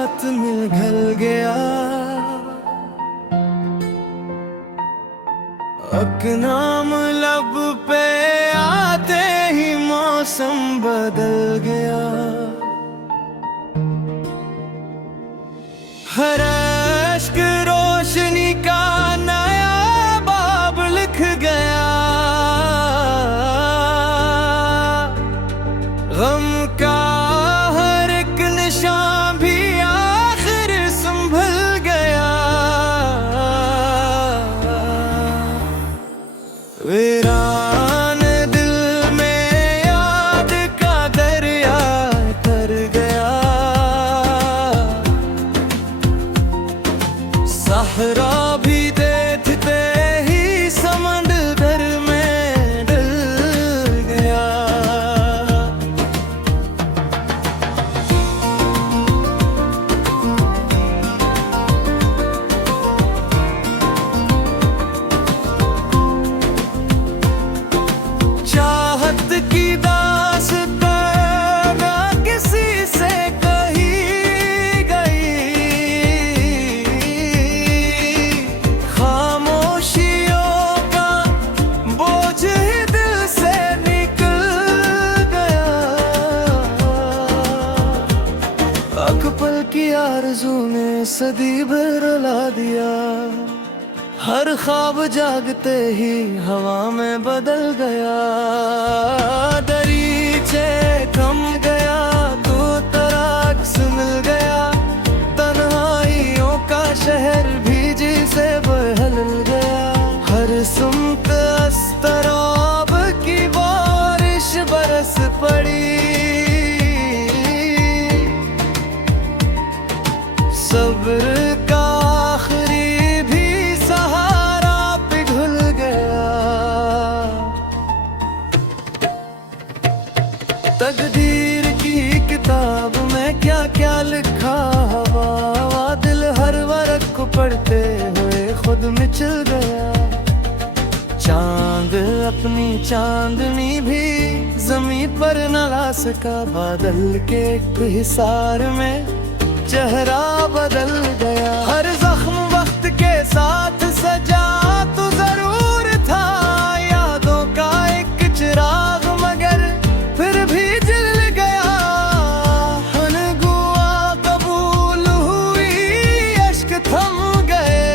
रात में ढल गया, अकनाम लब पे आते ही मौसम बदल गया। हर अश्क रोशनी का नया बाब लिख गया, गम का हर एक निशान भी आखिर संभल गया। वीरान दिल में याद का दरिया तर गया, सहरा भी देखते ही समंदर में डल गया। चाहत की दास्तां ना किसी से कही गई, खामोशियों का बोझ ही दिल से निकल गया। एक पल की आरज़ू ने सदी भर रुला दिया, हर ख्वाब जागते ही हवा में बदल गया। दरीचे थम गया तो तराक्स मिल गया, तन्हाइयों का शहर भी जी से बदल गया। हर सुमत अस्तराब की बारिश बरस पड़ी, सब्र का आखिरी भी सहारा पिघल गया। तकदीर की किताब में क्या क्या लिखा हुआ, दिल हर वरक को पढ़ते हुए खुद मिचल गया। चांद अपनी चांदनी भी जमीन पर न ला सका, बादल के एक हिसार में चेहरा बदल गया। हर जख्म वक्त के साथ सजा तो जरूर था, यादों का एक चिराग मगर फिर भी जल गया। हनगुआ कबूल हुई, अश्क थम गए,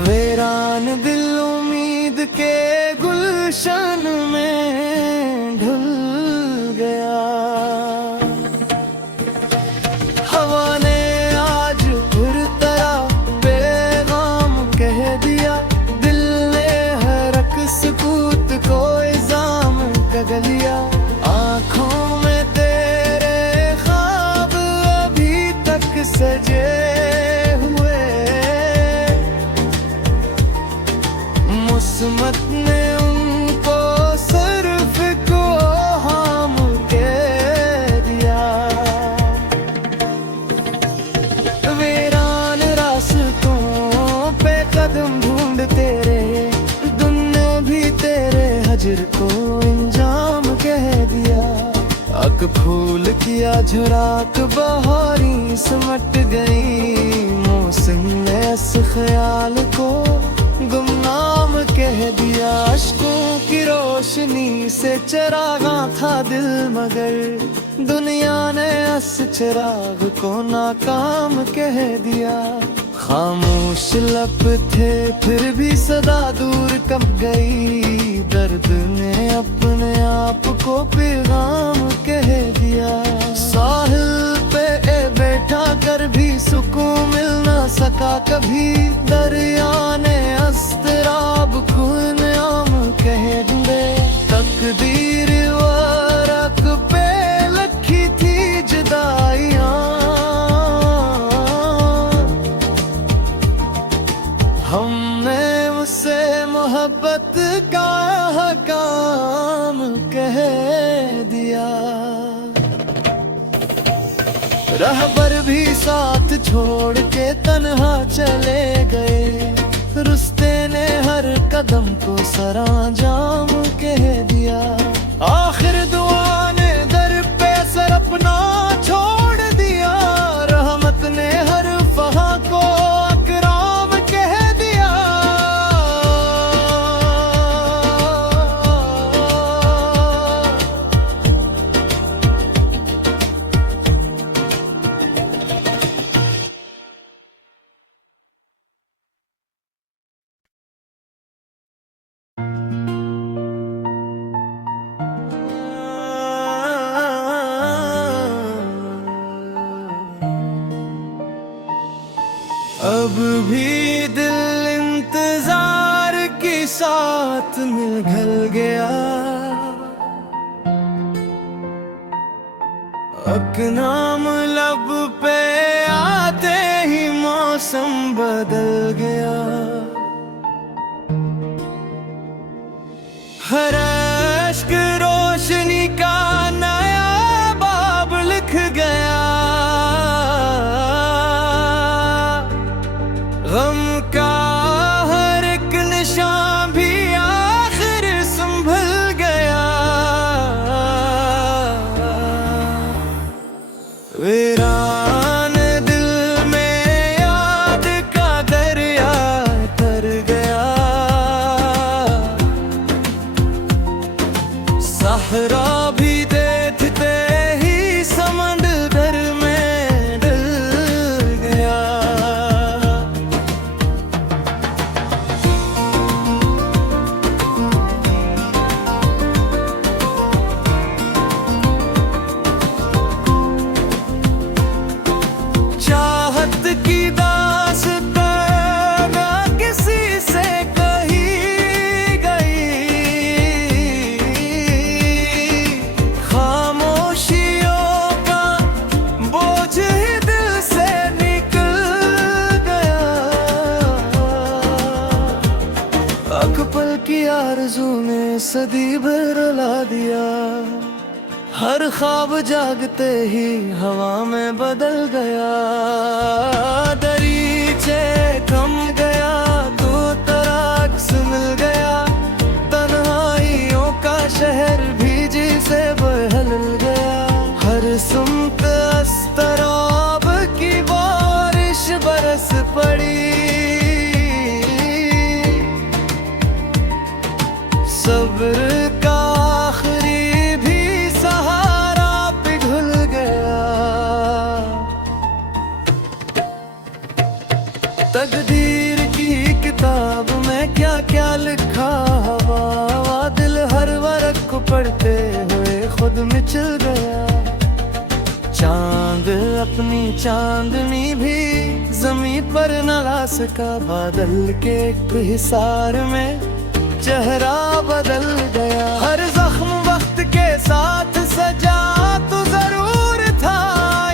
वीरान दिल उम्मीद के गुलशन में ढल गया। हवा ने आज फिर तरह पैगाम कह दिया, दिल ने हर एक सुकूत को इल्जाम कह लिया। आँखों में तेरे ख्वाब अभी तक सजे हुए, मुस्मत ने उनको सिर्फ को हम कह दिया। वीरान रास्तों पे कदम ढूंढते रहे, दुनिया भी तेरे हजर को इंजाम कह दिया। अक फूल किया झुराक बहारी सिमट गई, मौसम ने इस ख्याल को गुमनाम कह दिया। अश्कों की रोशनी से चरागा था दिल मगर दुनिया ने इस चिराग को नाकाम कह दिया। खामोश लब थे फिर भी सदा दूर कब गई, दर्द ने अपने आप को पैगाम कह दिया। साहिल पे बैठा कर भी सुकून मिल ना सका कभी, दरिया ने अस्तराब खून आम कह दे। तकदीर वरक पे लिखी थी जुदाइयां, हमने उसे मोहब्बत का काम कह दिया। रहबर भी साथ छोड़ के तन्हा चले गए, रुस्ते ने हर कदम को सरांजाम कह दिया। आखिर दुआ ने दर पे अब भी दिल इंतजार के साथ में ढल गया। अब नाम लब पे आते ही मौसम बदल गया। हर अश्क रोशनी का नया बाब लिख गया। गम का हर एक निशान भी आखिर संभल गया। वीरान दिल में याद का दरिया तर गया। सहरा भी देखते ही समंदर में डल गया। चाहत की दास्तां ना किसी से कही गई। खामोशियों का बोझ ही दिल से निकल गया। एक पल की आरज़ू ने सदी भर रुला दिया। हर ख्वाब जागते ही हवा में बदल गया। दरीचे थम गया तो तराक्स मिल गया। तन्हाइयों का शहर भीजी से बहल गया। हर सुमत अस्तराब की बारिश बरस पड़ी। सब्र का आखिरी भी सहारा पिघल गया। तकदीर की किताब में क्या क्या लिखा हवा। दिल हर वर्क को पढ़ते हुए खुद मिचल गया। चांद अपनी चांदनी भी जमीन पर न ला सका। बादल के एक हिसार में चेहरा बदल गया। हर जख्म वक्त के साथ सजा तो जरूर था।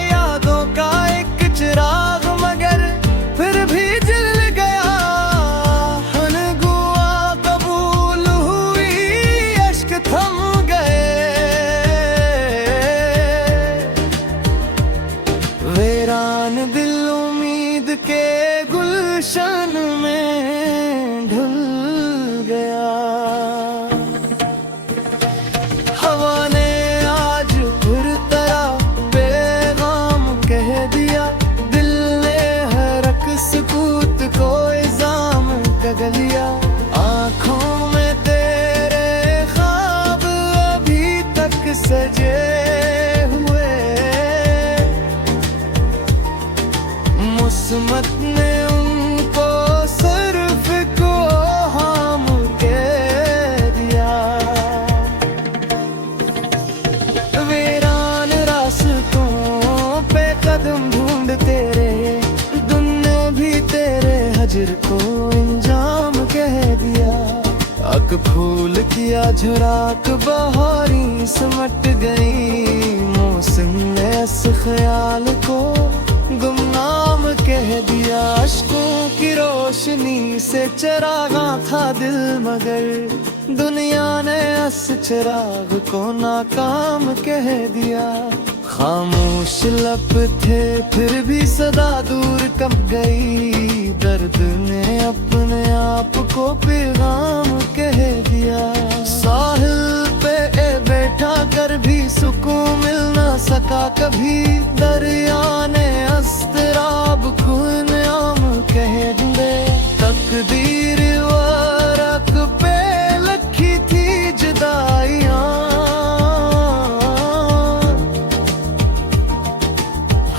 यादों का एक चिराग मगर फिर भी जल गया। हनगुआ कबूल हुई अश्क थम गए। वीरान दिल उम्मीद के गुलशन में ढल गया। हवा ने आज फिर तरह पैगाम कह दिया। दिल ने हर एक सुकूत को इल्जाम कह लिया। आँखों में तेरे ख्वाब अभी तक सजे हुए। मुस्मत ने उनको सिर्फ को हम कह दिया। वीरान रास्तों पे कदम ढूंढते रहे। दुनिया भी तेरे हजर को इंजाम कह दिया। अक फूल किया झुराक बहारी सिमट गई। मौसम ने इस ख्याल को गुमनाम कह दिया। अश्कों की रोशनी से चरागा था दिल मगर दुनिया ने इस चिराग को नाकाम कह दिया। खामोश लब थे फिर भी सदा दूर कब गई। दर्द ने अपने आप को पैगाम कह दिया। साहिल पे बैठा कर भी सुकून मिल ना सका कभी। दरिया ने अस्तराब खून आम कह दे। तकदीर वरक पे लिखी थी जुदाइयां।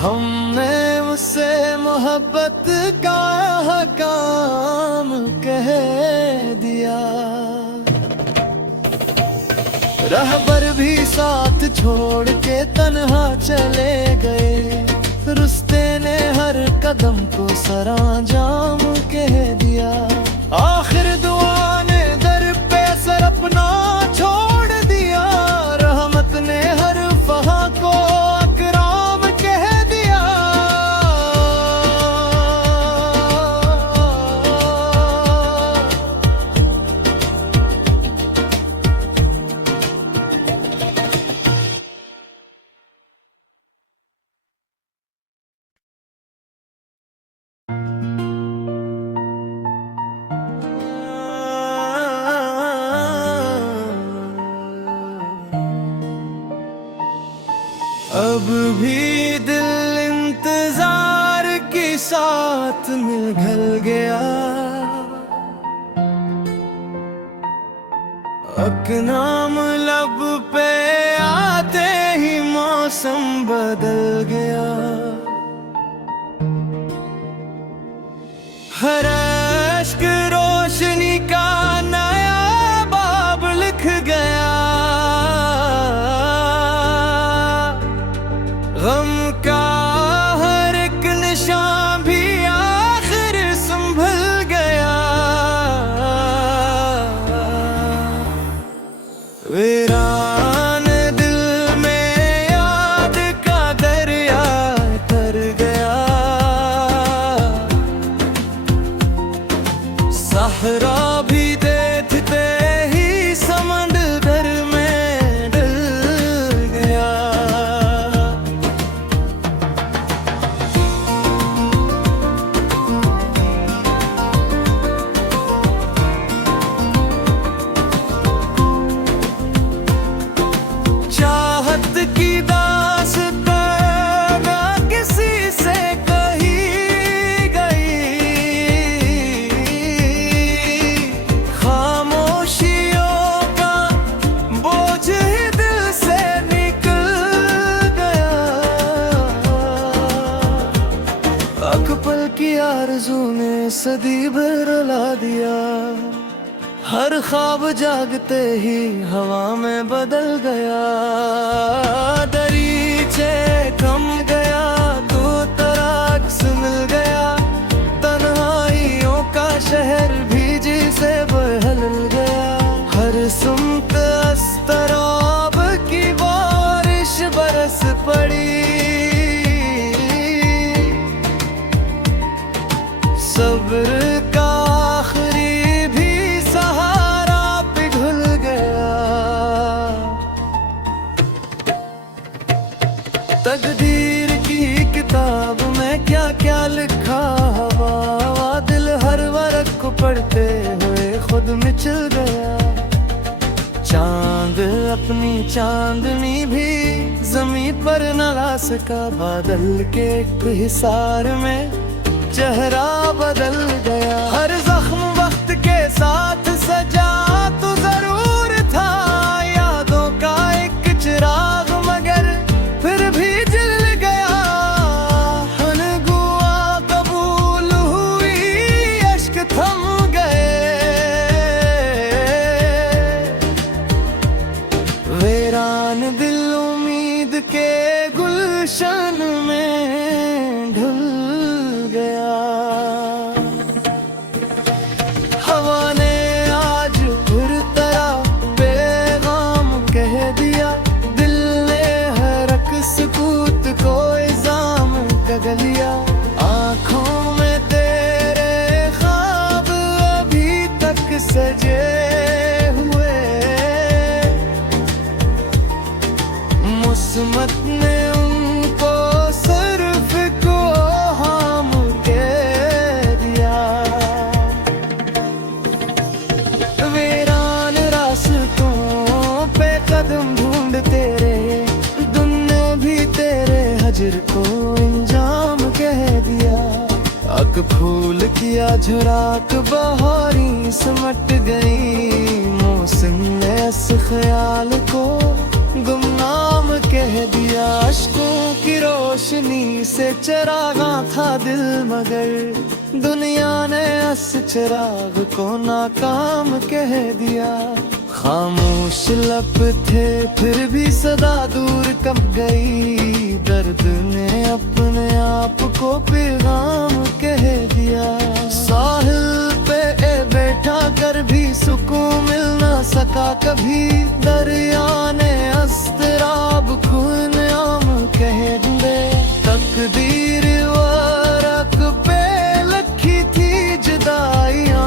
हमने उसे मोहब्बत का हकाम कह दिया। रहबर भी साथ छोड़ के तन्हा चले गए। रुस्ते ने हर कदम को सरांजाम कह दिया। आखिर दुआ ने दर पे सर अपना छोड़ दिया, रहमत ने हर फहा को अकराम कह दिया। अब भी दिल इंतजार के साथ में ढल गया, अकनाम लब पे आते ही मौसम बदल गया। हर अश्क रोशनी का नया बाब लिख गया, गम का हर एक निशान भी आखिर संभल गया। वीरान दिल में याद का दरिया तर गया, सहरा भी देखते ही समंदर में डल गया। चाहत की दास्तान ना किसी से कही गई, खामोशियों का बोझ ही दिल से निकल गया। अकबल की आरज़ू ने सदी भर रुला दिया, हर ख्वाब जागते ही हवा में बदल गया। दरीचे थम गया तो तराक्स मिल गया, तन्हाइयों का शहर भीजी से बहल गया। हर सुमत अस्तराब की बारिश बरस पड़ी, सब्र का आखिरी भी सहारा पिघल गया। तकदीर की किताब में क्या क्या लिखा हुआ, दिल हर वरक को पढ़ते हुए खुद मिचल गया। चांद अपनी चांदनी भी जमीन पर न ला सका, बादल के एक हिसार में चेहरा बदल गया। हर जख्म वक्त के साथ सजा तो जरूर था, यादों का एक चिराग मगर फिर भी जल गया। हनगुआ कबूल हुई, अश्क थम गए, वीरान दिल उम्मीद के गुलशन में ढल गया। हवा ने आज फिर तरह पैगाम कह दिया, दिल ने हर एक सुकूत को इल्जाम कह लिया। आँखों में तेरे ख्वाब अभी तक सजे हुए, मुस्मत ने उनको सिर्फ को हम कह दिया। वीरान रास्तों पे कदम ढूंढते रहे, दुनिया भी तेरे हजर को इंजाम कह दिया। अक फूल किया झुराक बहारी सिमट गई, मौसम ने इस ख्याल को गुमनाम कह दिया। अश्कों की रोशनी से चरागा था दिल मगर, दुनिया ने इस चिराग को नाकाम कह दिया। खामोश लब थे फिर भी सदा दूर कब गई, दर्द ने अपने आप को पैगाम कह दिया। साहिल पे बैठा कर भी सुकून मिल ना सका कभी, दरिया ने अस्तराब खून आम कह दे। तकदीर वरक पे लिखी थी जुदाइयां,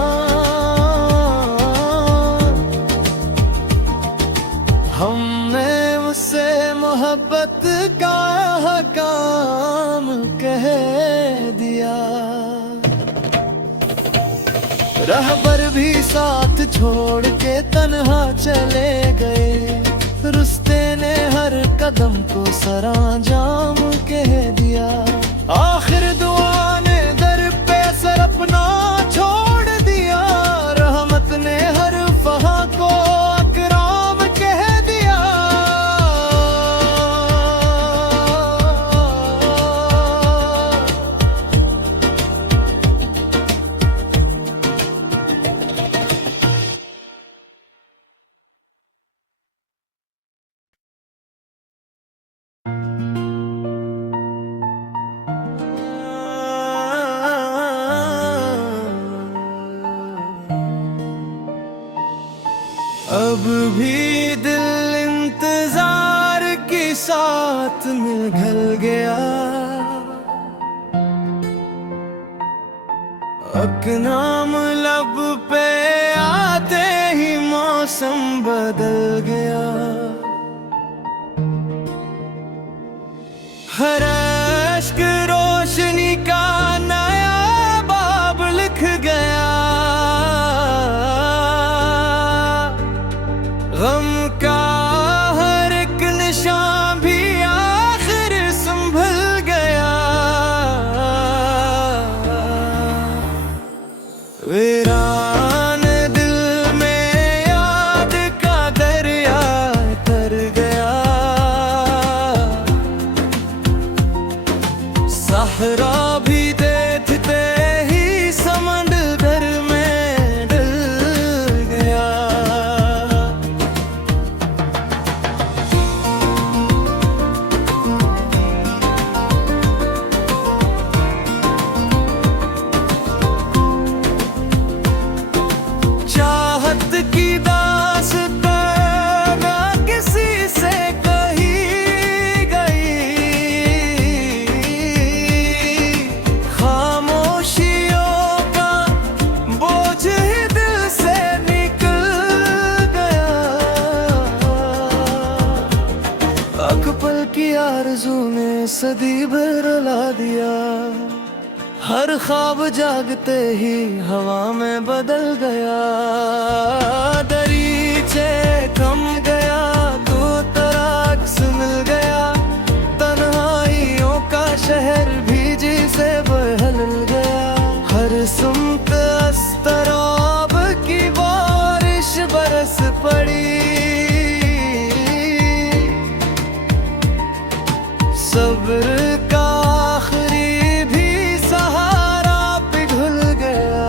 हमने उसे मोहब्बत का हकाम कह दिया। रहबर भी साथ छोड़ के तन्हा चले गए, रुस्ते ने हर कदम को सरांजाम कह दिया। आखिर दुआ ने दर पे सर अपना छोड़ दिया, रहमत ने हर फहा को अकराम कह दिया। अब भी दिल इंतजार के साथ निगल गया, अकनाम लब पे आते ही मौसम बदल गया। हर अश्क रोशनी का नया बाब लिख गया, गम का हर एक निशान भी आखिर संभल गया। वीरान दिल में याद का दरिया तर गया, सहरा भी देखते ही समंदर में डल गया। चाहत की दास्तां ना किसी से कही गई, खामोशियों का बोझ ही दिल से निकल गया। अकबल की आरज़ू ने सदी भर रुला दिया, हर ख्वाब जागते ही हवा में बदल गया। दरीचे थम गया तो तराक्स मिल गया, तन्हाइयों का शहर भी जी से बहल गया। हर सुमत अस्तराब की बारिश बरस पड़ी, सब्र का आखिरी भी सहारा पिघल गया।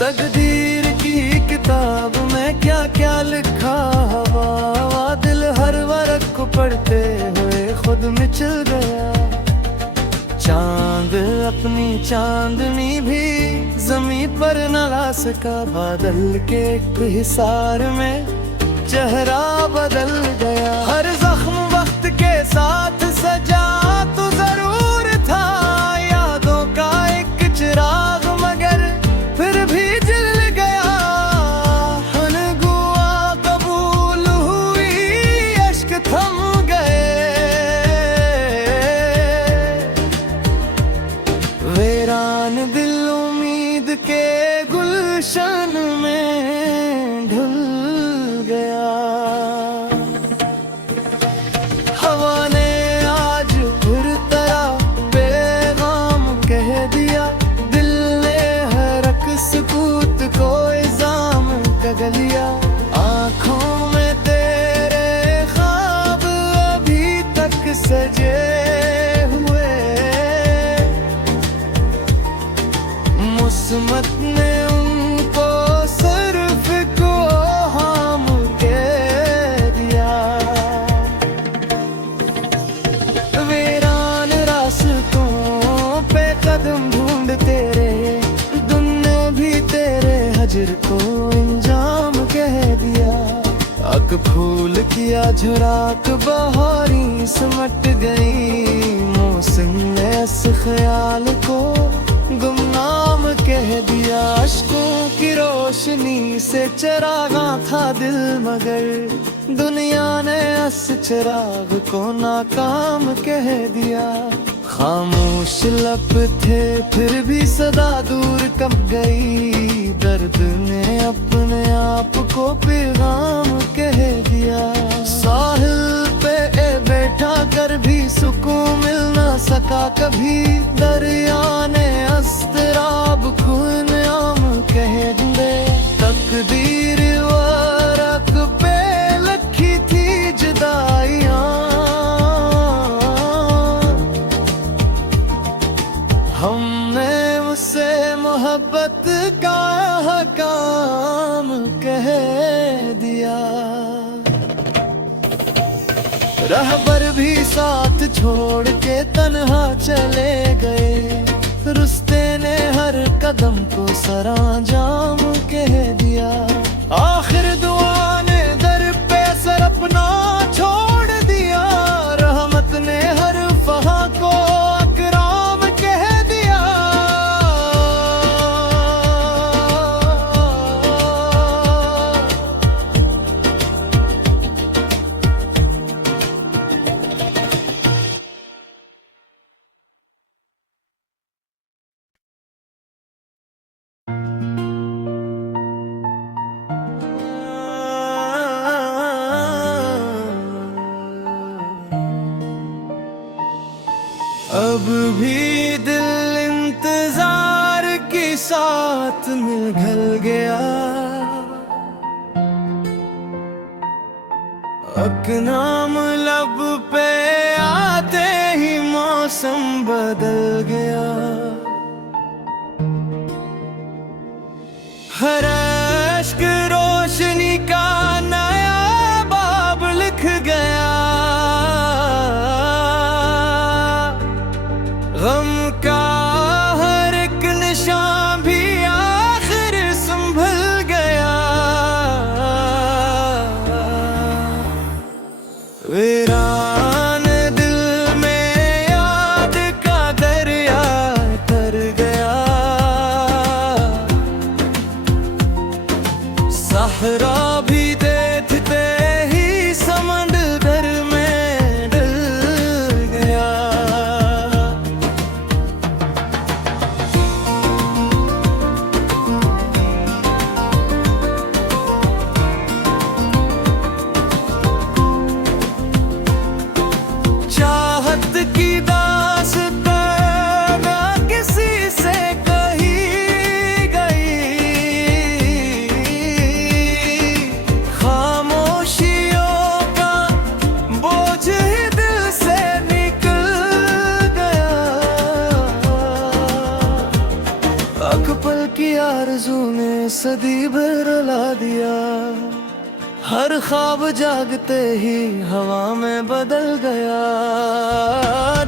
तकदीर की किताब में क्या क्या लिखा हवा, दिल हर वर्क को पढ़ते हुए खुद मिचल गया। चांद अपनी चांदनी भी जमीन पर न ला सका, बादल के एक हिसार में चेहरा बदल गया। हर जख्म वक्त के साथ सजा तो जरूर था, यादों का एक चिराग मगर फिर भी जल गया। हनगुआ कबूल हुई, अश्क थम गए, वीरान दिल उम्मीद के गुलशन में ढल गया। हवा ने आज फिर तरह पैगाम कह दिया, दिल ने हर एक सुकूत को इल्जाम कह लिया। आँखों में तेरे ख्वाब अभी तक सजे हुए, मुस्मत ने उनको सिर्फ को हम कह दिया। हक फूल किया झुराक बहारी सिमट गई। मौसम ने इस ख्याल को गुमनाम कह दिया। अश्कों की रोशनी से चरागा था दिल, मगर दुनिया ने इस चिराग को नाकाम कह दिया। खामोश लब थे फिर भी सदा दूर कब गई। दर्द ने अपने आप को पैगाम कह दिया। साहिल पे बैठा कर भी सुकून मिल ना सका कभी। दरिया ने अस्तराब खून आम कह दे। तकदीर वरक पे लिखी थी जुदाइयां, हमने उसे मोहब्बत का हकाम कह दिया। रहबर भी साथ छोड़ के तन्हा चले गए। रुस्ते ने हर कदम को सरांजाम कह दिया। आखिर दुआ ने दर पे सर अपना छोड़ दिया। रहमत ने हर फहा को अकराम कह दिया। अब भी दिल इंतजार के साथ में ढल गया। अकनाम लब पे आते ही मौसम बदल गया। हर अश्क रोशनी का नया बाब लिख गया। गम का हर एक निशान भी आखिर संभल गया। वीरान दिल में याद का दरिया तर गया। सहरा भी देखते ही समंदर में डल गया। चाहत की दास्तान किसी से कही गई। खामोशियों का बोझ ही दिल से निकल गया। अकबल की आरज़ू ने सदी भर रुला दिया। हर ख्वाब जागते ही हवा में बदल गया।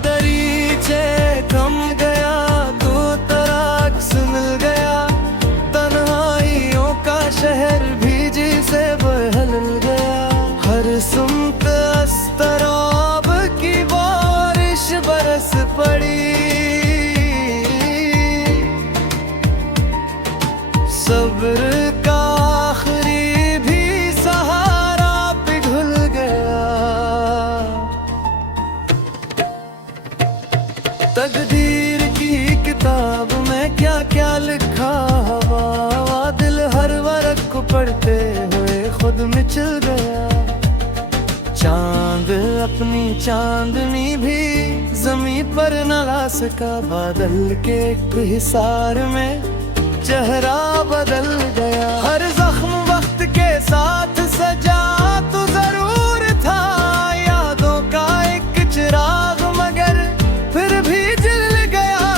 दरीचे थम गया तो तराक्स मिल गया। तन्हाइयों का शहर भीजी से बहल गया। हर सुमत अस्तराब की बारिश बरस पड़ी। सब्र का आखिरी भी सहारा पिघल गया। तकदीर की किताब में क्या क्या लिखा हवा। दिल हर वरक को पढ़ते हुए खुद मिचल गया। चांद अपनी चांदनी भी जमीन पर न ला सका। बादल के एक हिसार में चेहरा बदल गया। हर जख्म वक्त के साथ सजा तो जरूर था। यादों का एक चिराग मगर फिर भी जल गया।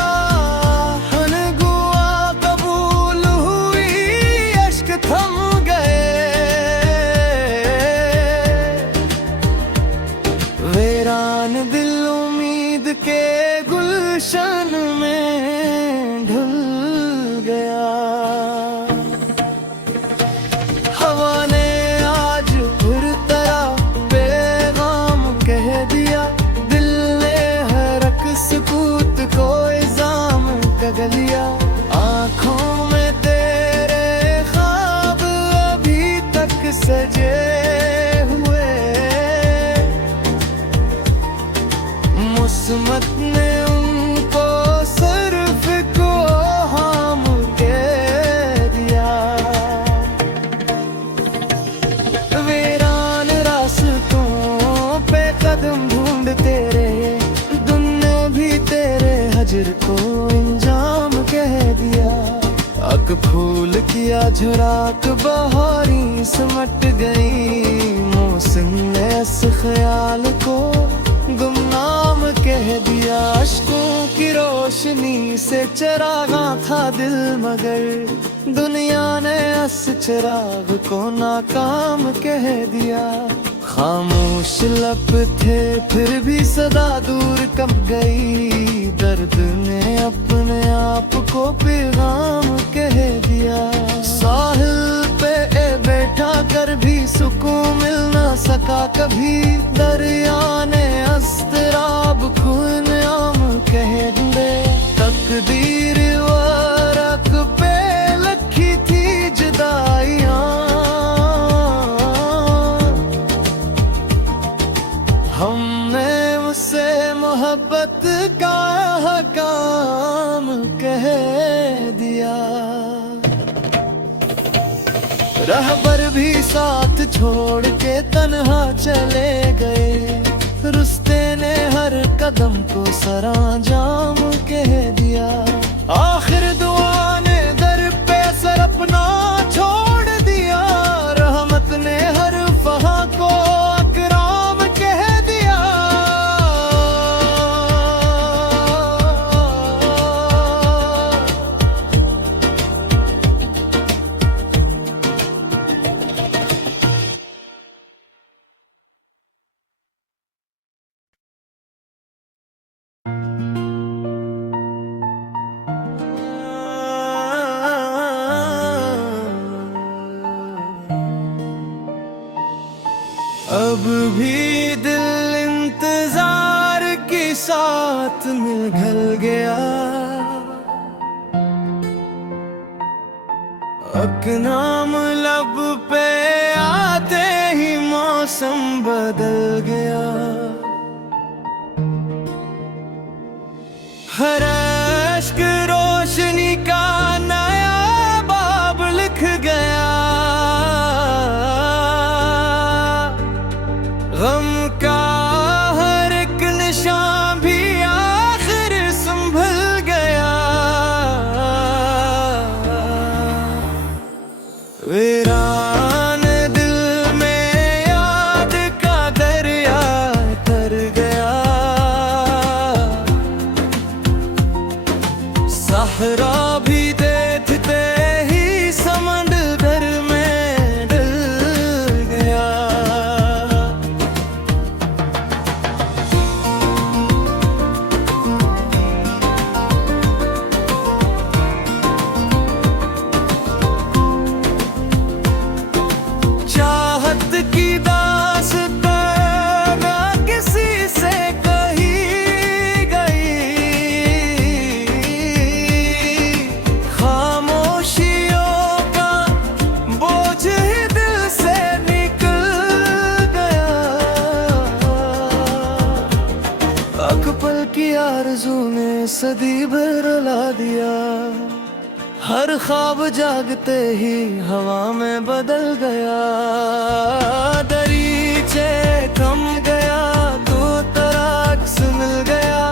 हनगुआ कबूल हुई, अश्क थम गए। वीरान दिल उम्मीद के गुलशन में ढल गया। हवा ने सजे हुए। मुस्मत ने उनको सिर्फ को हम कह दिया। वीरान रास्तों पे कदम ढूंढते रहे, दुनिया भी तेरे हजर को इंजाम कह दिया। अक फूल किया झुराक बहारी सिमट गई, मौसम ने इस ख्याल को गुमनाम कह दिया। अश्कों की रोशनी से चरागा था दिल, मगर दुनिया ने इस चिराग को नाकाम कह दिया। खामोश लब थे फिर भी सदा दूर कब गई, दर्द ने अपने आप को पैगाम कह दिया। साहिल पे बैठा कर भी सुकून मिल ना सका कभी, दरिया ने अस्तराब खून आम कह दे। तकदीर वरक पे लखी थी जुदाइयां, हमने उसे मोहब्बत का हकाम कह दिया। रहबर भी साथ छोड़ के तन्हा चले गए, रुस्ते ने हर कदम को सरांजाम कह दिया। आखिर दुआ ने दर पे सर अपना छोड़ दिया, रहमत ने हर फहा को अकराम कह दिया। अब भी दिल इंतजार की साथ में ढल गया, अकनाम लब पे आते ही मौसम बदल गया। हर अश्क रोशनी का नया बाब लिख गया, गम का हर एक निशान भी आखिर संभल गया। वीरान दिल में याद का दरिया तर गया, सहरा भी देखते ही समंदर में डल गया। चाहत की दास्तां ना किसी से कही गई, खामोशियों का बोझ ही दिल से निकल गया। अकबल की आरज़ू ने सदी भर रुला दिया, हर ख्वाब जागते ही हवा में बदल गया। दरीचे थम गया तो तराक्स मिल गया,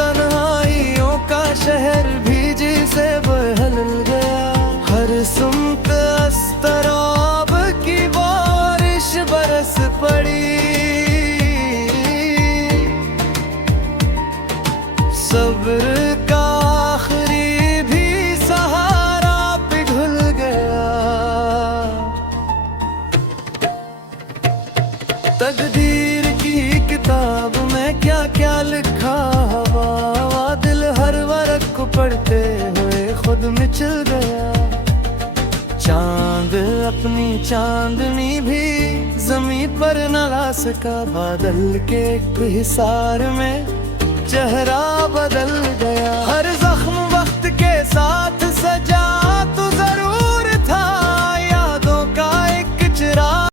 तन्हाइयों का शहर भीजी से बहल गया। हर सुमत अस्तराब की बारिश बरस पड़ी, सब्र का आखिरी भी सहारा पिघल गया। तकदीर की किताब में क्या क्या लिखा हुआ, दिल हर वरक को पढ़ते हुए खुद मिचल गया। चांद अपनी चांदनी भी जमीन पर न ला सका, बादल के एक हिसार में चेहरा बदल